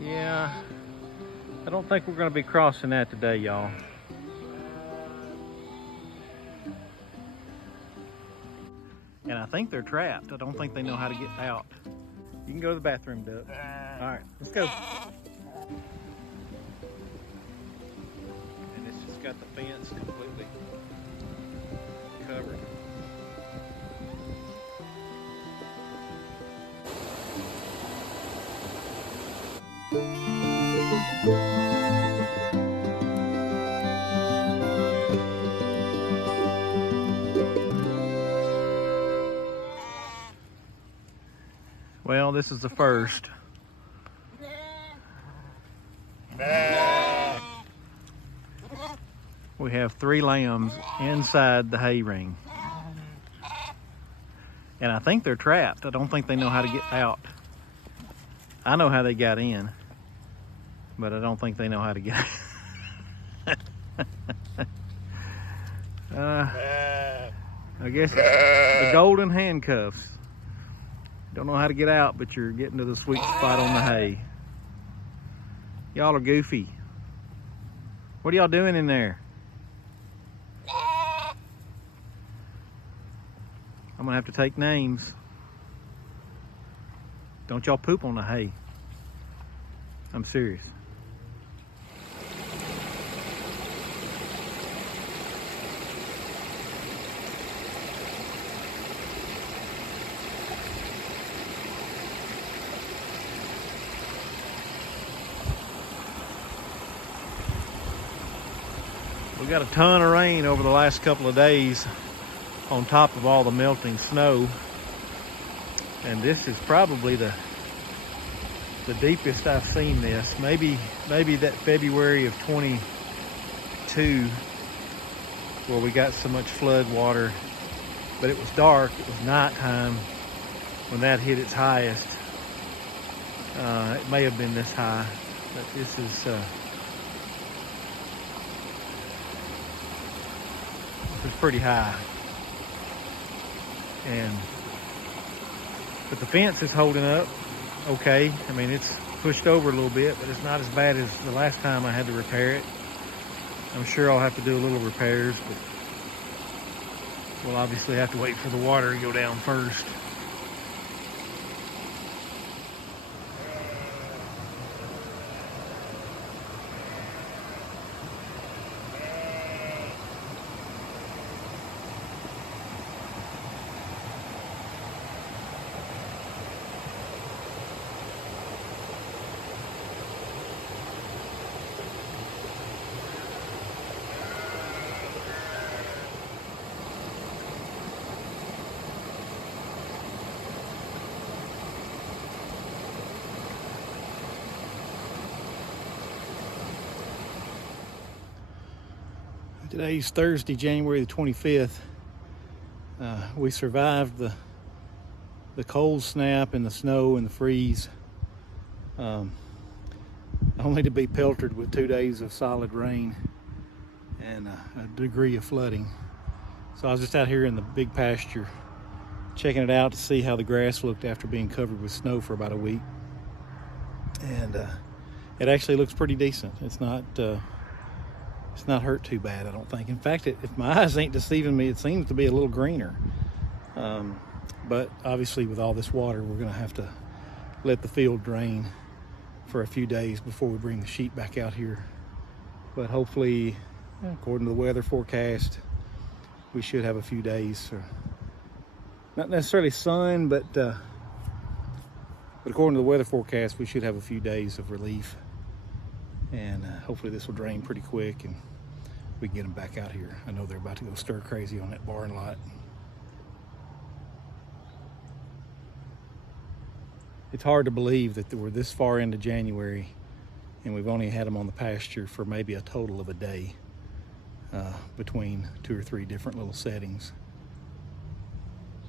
Yeah, I don't think we're gonna be crossing that today, y'all. And I think they're trapped. I don't think they know how to get out. You can go to the bathroom, Duck. All right, let's go. And it's just got the fence completely covered. Well, this is the first. We have 3 lambs inside the hay ring. And I think they're trapped. I don't think they know how to get out. I know how they got in, but I don't think they know how to get out. I guess the golden handcuffs. Don't know how to get out, but you're getting to the sweet spot on the hay. Y'all are goofy. What are y'all doing in there? I'm gonna have to take names. Don't y'all poop on the hay. I'm serious. We got a ton of rain over the last couple of days on top of all the melting snow. And this is probably the deepest I've seen this. Maybe that February of 22 where we got so much flood water, but it was dark, it was nighttime when that hit its highest. It may have been this high, but this is pretty high. But the fence is holding up okay. I mean, it's pushed over a little bit, but it's not as bad as the last time I had to repair it. I'm sure I'll have to do a little repairs, but we'll obviously have to wait for the water to go down first. Today's Thursday, January the 25th. We survived the cold snap and the snow and the freeze, only to be pelted with 2 days of solid rain and a degree of flooding. So I was just out here in the big pasture checking it out to see how the grass looked after being covered with snow for about a week. And it actually looks pretty decent. It's not hurt too bad, I don't think. In fact, if my eyes ain't deceiving me, it seems to be a little greener. But obviously with all this water, we're gonna have to let the field drain for a few days before we bring the sheep back out here. But hopefully, according to the weather forecast, we should have a few days, or not necessarily sun, but according to the weather forecast, we should have a few days of relief. And hopefully this will drain pretty quick and we can get them back out here. I know they're about to go stir crazy on that barn lot. It's hard to believe that we're this far into January and we've only had them on the pasture for maybe a total of a day, between 2 or 3 different little settings.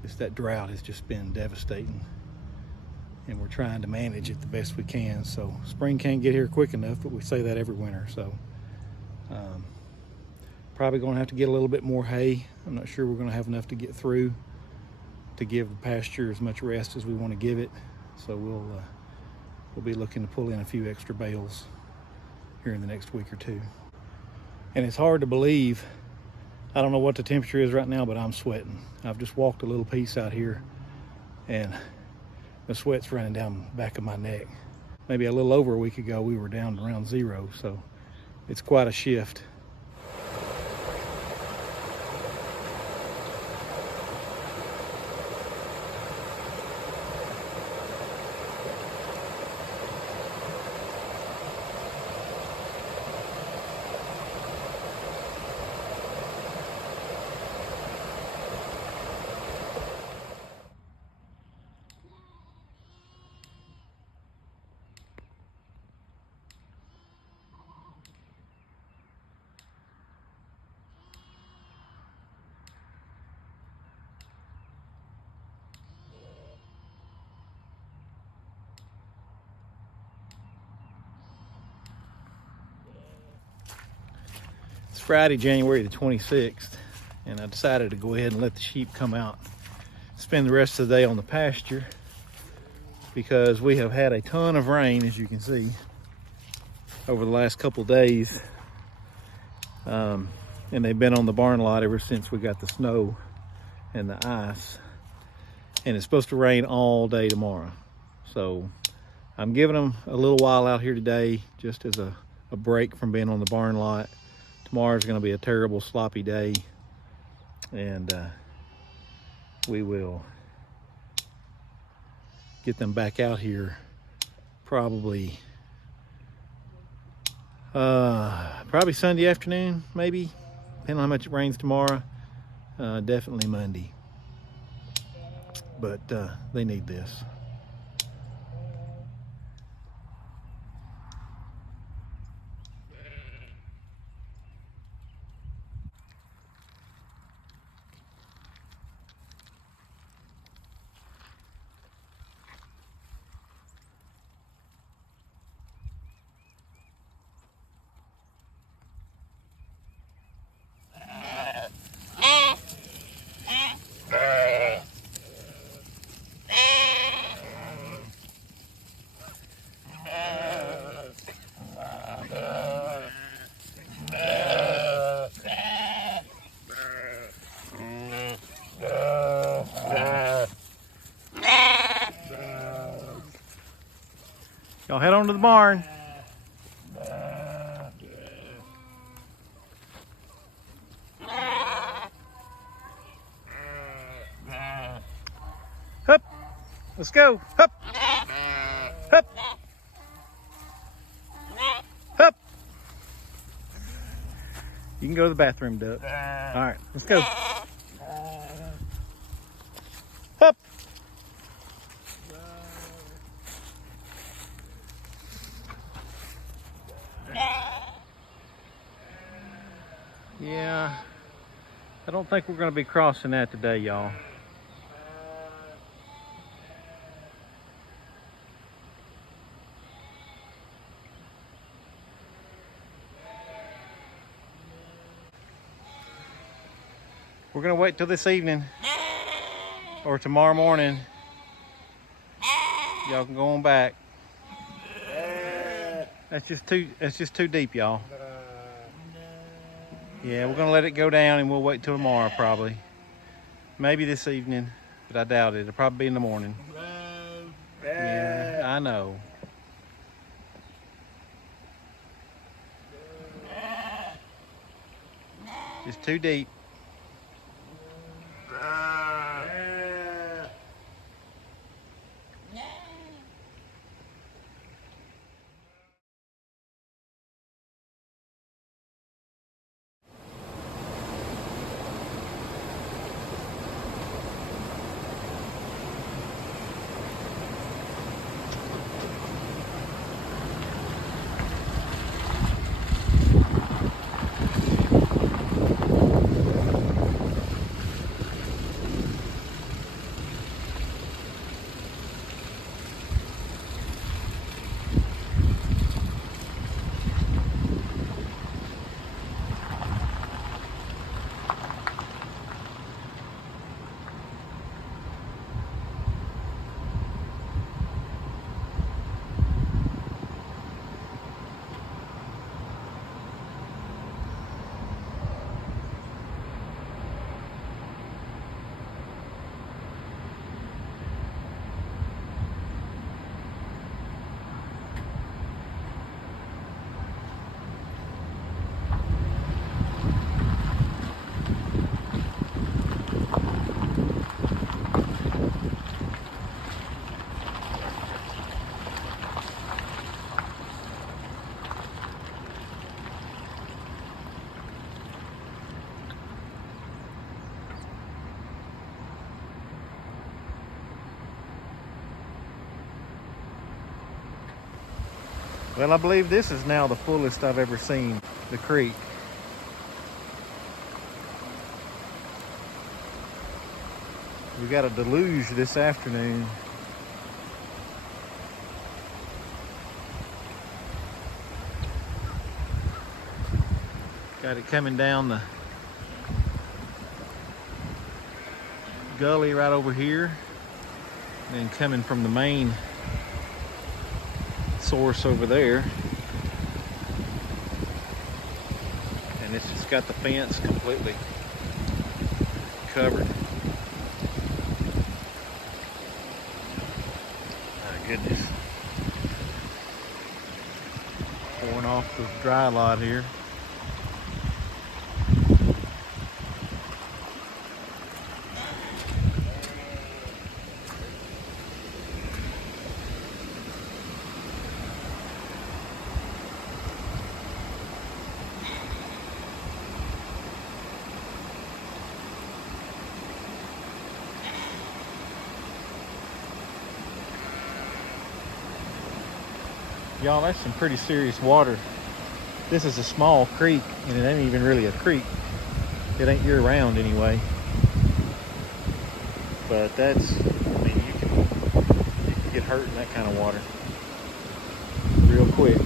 Just that drought has just been devastating, and we're trying to manage it the best we can. So spring can't get here quick enough, but we say that every winter. So probably going to have to get a little bit more hay. I'm not sure we're going to have enough to get through to give the pasture as much rest as we want to give it. So we'll be looking to pull in a few extra bales here in the next week or two. And it's hard to believe, I don't know what the temperature is right now, but I'm sweating. I've just walked a little piece out here and the sweat's running down the back of my neck. Maybe a little over a week ago, we were down around 0, so it's quite a shift. It's Friday, January the 26th, and I decided to go ahead and let the sheep come out, spend the rest of the day on the pasture, because we have had a ton of rain, as you can see, over the last couple days. And they've been on the barn lot ever since we got the snow and the ice. And it's supposed to rain all day tomorrow. So I'm giving them a little while out here today, just as a break from being on the barn lot. Tomorrow's going to be a terrible, sloppy day, and we will get them back out here probably Sunday afternoon, maybe, depending on how much it rains tomorrow. Definitely Monday, but they need this. Y'all head on to the barn. Hup. Let's go. Hup. Hup. Hup. You can go to the bathroom, Duck. All right, let's go. Hup. Yeah, I don't think we're going to be crossing that today, y'all. We're going to wait till this evening or tomorrow morning. Y'all can go on back. That's just too deep, y'all. Yeah, we're gonna let it go down and we'll wait till tomorrow probably. Maybe this evening, but I doubt it. It'll probably be in the morning. Yeah, I know. Just too deep. Well, I believe this is now the fullest I've ever seen the creek. We got a deluge this afternoon. Got it coming down the gully right over here, and then coming from the main source over there. And it's just got the fence completely covered. My goodness. Pouring off the dry lot here. Y'all, that's some pretty serious water. This is a small creek, and it ain't even really a creek. It ain't year-round anyway. But that's, I mean, you can get hurt in that kind of water real quick.